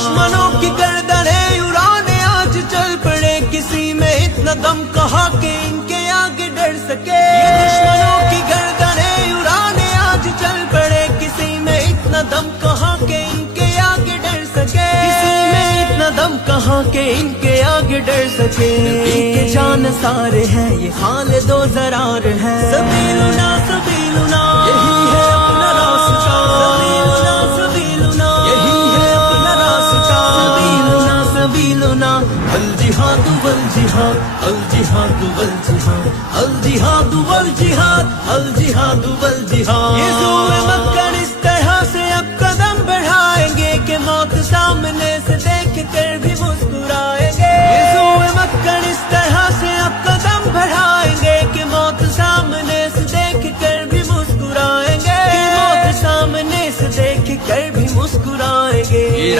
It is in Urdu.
دشمنوں کی گردنیں اڑانے آج چل پڑے، کسی میں اتنا دم کہا کہ ان کے آگے ڈر سکے۔ دشمنوں کی گردنیں اڑانے آج چل پڑے، کسی میں اتنا دم کہا کہ ان کے آگے ڈر سکے۔ کسی میں اتنا دم کہا کہ ان کے آگے ڈر سکے۔ نبی کے جان سارے ہیں یہ خالد و زرار ہے، سبیلنا سبیلنا یہی ہے اپنا راستہ، سبیلنا سبیلنا یہی ہے اپنا راستہ، سبیلنا سبیلنا الجہاد والجہاد الجہاد والجہاد الجہاد والجہاد الجہاد والجہاد۔ یہ ذوق مکر اس طرح سے اب قدم بڑھائیں گے کہ موت سامنے سے دیکھ کر بھی مسکرائیں گے۔ یہ ذوق مکر اس طرح سے اب قدم بڑھائیں گے کہ موت سامنے سے دیکھ کر بھی مسکرائیں گے، کہ موت سامنے سے دیکھ کر بھی مسکرائیں گے۔